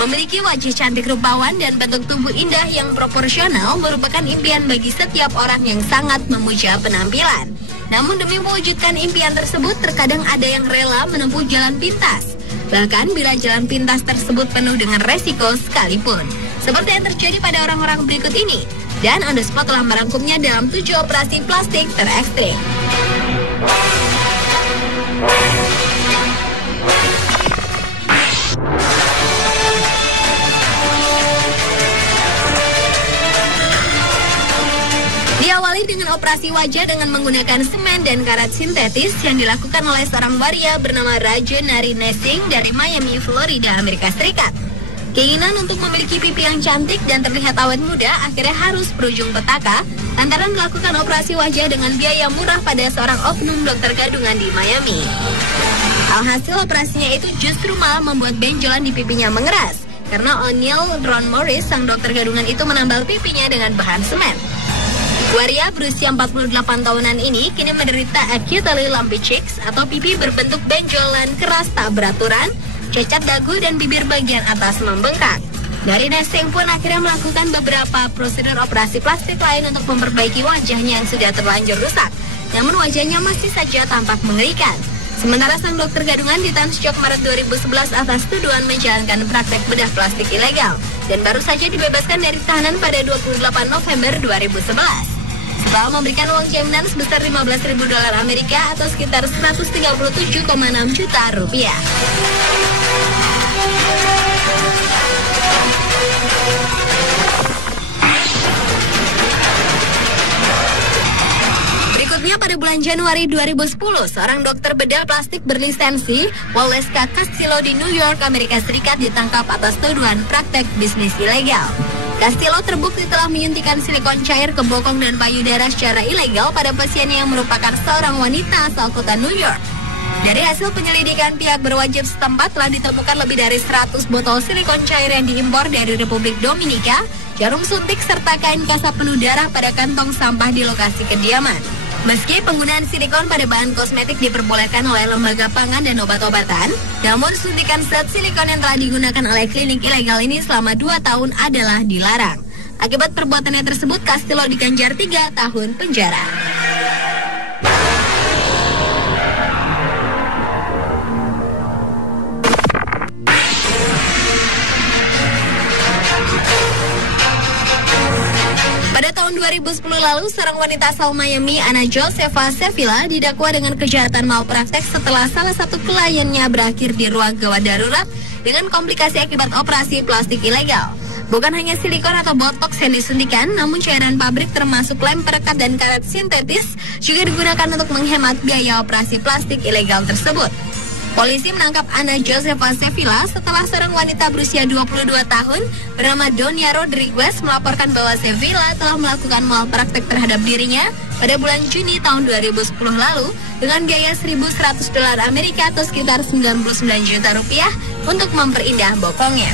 Memiliki wajah cantik rupawan dan bentuk tubuh indah yang proporsional merupakan impian bagi setiap orang yang sangat memuja penampilan. Namun demi mewujudkan impian tersebut, terkadang ada yang rela menempuh jalan pintas. Bahkan bila jalan pintas tersebut penuh dengan resiko sekalipun. Seperti yang terjadi pada orang-orang berikut ini. Dan On The Spot telah merangkumnya dalam 7 operasi plastik terekstrim. Diawali dengan operasi wajah dengan menggunakan semen dan karat sintetis yang dilakukan oleh seorang waria bernama Raja Nari Nessing dari Miami, Florida, Amerika Serikat. Keinginan untuk memiliki pipi yang cantik dan terlihat awet muda akhirnya harus berujung petaka lantaran melakukan operasi wajah dengan biaya murah pada seorang oknum dokter gadungan di Miami. Alhasil operasinya itu justru malah membuat benjolan di pipinya mengeras karena O'Neil Ron Morris, sang dokter gadungan itu menambal pipinya dengan bahan semen. Waria berusia 48 tahunan ini kini menderita acutely lumpy cheeks atau pipi berbentuk benjolan keras tak beraturan, cacat dagu dan bibir bagian atas membengkak. Dari Nessing pun akhirnya melakukan beberapa prosedur operasi plastik lain untuk memperbaiki wajahnya yang sudah terlanjur rusak. Namun wajahnya masih saja tampak mengerikan. Sementara sang dokter gadungan ditahan sejak Maret 2011 atas tuduhan menjalankan praktek bedah plastik ilegal dan baru saja dibebaskan dari tahanan pada 28 November 2011. Setelah memberikan uang jaminan sebesar $15.000 Amerika atau sekitar 137,6 juta rupiah. Berikutnya pada bulan Januari 2010, seorang dokter bedah plastik berlisensi Waleska Castillo di New York, Amerika Serikat ditangkap atas tuduhan praktek bisnis ilegal. Castillo terbukti telah menyuntikkan silikon cair ke bokong dan payudara secara ilegal pada pasiennya yang merupakan seorang wanita asal kota New York. Dari hasil penyelidikan, pihak berwajib setempat telah ditemukan lebih dari 100 botol silikon cair yang diimpor dari Republik Dominika, jarum suntik serta kain kasap penuh darah pada kantong sampah di lokasi kediaman. Meski penggunaan silikon pada bahan kosmetik diperbolehkan oleh lembaga pangan dan obat-obatan, namun suntikan zat silikon yang telah digunakan oleh klinik ilegal ini selama 2 tahun adalah dilarang. Akibat perbuatannya tersebut, Castillo diganjar 3 tahun penjara. Pada tahun 2010 lalu, seorang wanita asal Miami, Ana Josefa Sevilla, didakwa dengan kejahatan malpraktek setelah salah satu kliennya berakhir di ruang gawat darurat dengan komplikasi akibat operasi plastik ilegal. Bukan hanya silikon atau botox yang disuntikan, namun cairan pabrik termasuk lem perekat dan karet sintetis juga digunakan untuk menghemat biaya operasi plastik ilegal tersebut. Polisi menangkap Ana Josefa Sevilla setelah seorang wanita berusia 22 tahun bernama Donia Rodriguez melaporkan bahwa Sevilla telah melakukan malpraktek terhadap dirinya pada bulan Juni tahun 2010 lalu dengan biaya $1.100 Amerika atau sekitar 99 juta rupiah untuk memperindah bokongnya.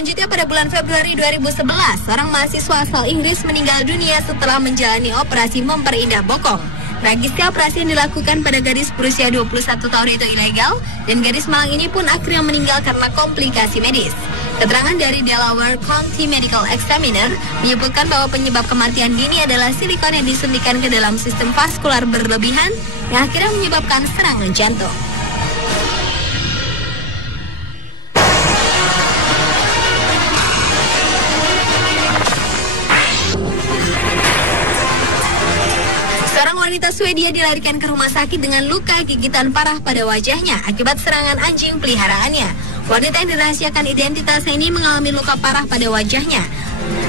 Selanjutnya pada bulan Februari 2011, seorang mahasiswa asal Inggris meninggal dunia setelah menjalani operasi memperindah bokong. Tragisnya operasi yang dilakukan pada gadis berusia 21 tahun itu ilegal, dan gadis malang ini pun akhirnya meninggal karena komplikasi medis. Keterangan dari Delaware County Medical Examiner menyebutkan bahwa penyebab kematian dini adalah silikon yang disuntikan ke dalam sistem vaskular berlebihan yang akhirnya menyebabkan serangan jantung. Wanita Swedia dilarikan ke rumah sakit dengan luka gigitan parah pada wajahnya akibat serangan anjing peliharaannya. Wanita yang dirahasiakan identitasnya ini mengalami luka parah pada wajahnya.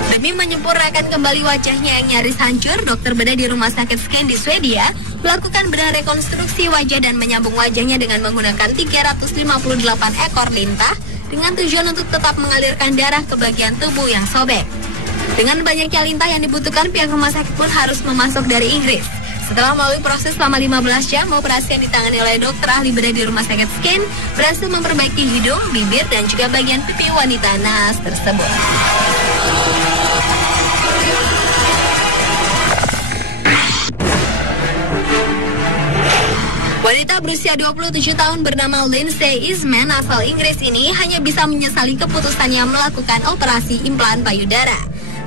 Demi menyempurnakan kembali wajahnya yang nyaris hancur, dokter bedah di rumah sakit Scan di Swedia melakukan bedah rekonstruksi wajah dan menyambung wajahnya dengan menggunakan 358 ekor lintah dengan tujuan untuk tetap mengalirkan darah ke bagian tubuh yang sobek. Dengan banyaknya lintah yang dibutuhkan, pihak rumah sakit pun harus memasok dari Inggris. Setelah melalui proses selama 15 jam, operasi yang ditangani oleh dokter ahli bedah di rumah sakit Scan berhasil memperbaiki hidung, bibir, dan juga bagian pipi wanita naas tersebut. Wanita berusia 27 tahun bernama Lindsay Eastman asal Inggris ini hanya bisa menyesali keputusannya melakukan operasi implan payudara.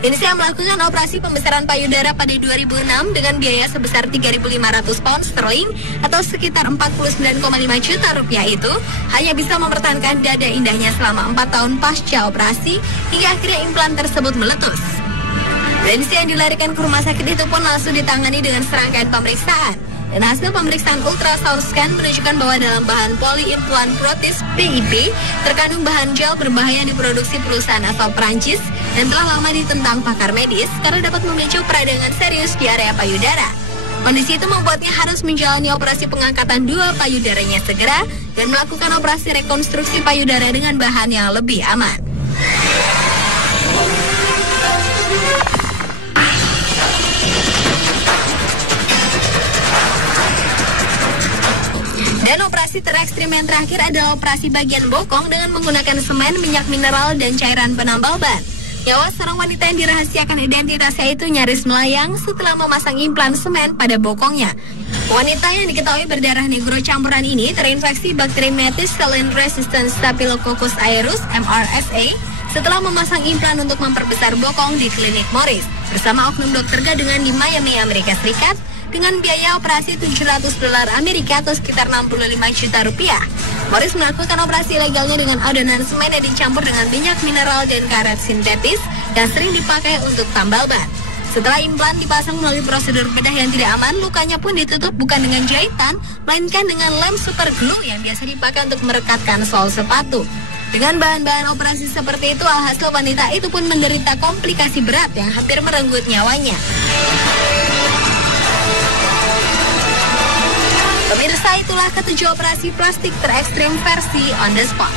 Lindsay melakukan operasi pembesaran payudara pada 2006 dengan biaya sebesar 3.500 pound sterling atau sekitar 49,5 juta rupiah itu hanya bisa mempertahankan dada indahnya selama 4 tahun pasca operasi hingga akhirnya implan tersebut meletus. Lindsay yang dilarikan ke rumah sakit itu pun langsung ditangani dengan serangkaian pemeriksaan. Dan hasil pemeriksaan ultrasound scan menunjukkan bahwa dalam bahan polyimplan protis PIP terkandung bahan gel berbahaya yang diproduksi perusahaan asal Prancis dan telah lama ditentang pakar medis karena dapat memicu peradangan serius di area payudara. Kondisi itu membuatnya harus menjalani operasi pengangkatan 2 payudaranya segera dan melakukan operasi rekonstruksi payudara dengan bahan yang lebih aman. Dan operasi terekstrim yang terakhir adalah operasi bagian bokong dengan menggunakan semen, minyak mineral, dan cairan penambal ban. Nyawa seorang wanita yang dirahasiakan identitasnya itu nyaris melayang setelah memasang implan semen pada bokongnya. Wanita yang diketahui berdarah negro campuran ini terinfeksi bakteri methicillin resistant Staphylococcus aureus (MRSA) setelah memasang implan untuk memperbesar bokong di klinik Morris bersama oknum dokter gadungan di Miami, Amerika Serikat, dengan biaya operasi $700 Amerika atau sekitar 65 juta rupiah. Morris melakukan operasi ilegalnya dengan adonan semen yang dicampur dengan minyak mineral dan karet sintetis yang sering dipakai untuk tambal ban. Setelah implan dipasang melalui prosedur bedah yang tidak aman, lukanya pun ditutup bukan dengan jahitan, melainkan dengan lem super glue yang biasa dipakai untuk merekatkan sol sepatu. Dengan bahan-bahan operasi seperti itu, alhasil wanita itu pun menderita komplikasi berat yang hampir merenggut nyawanya. Pemirsa, itulah ketujuh operasi plastik terekstrim versi On The Spot.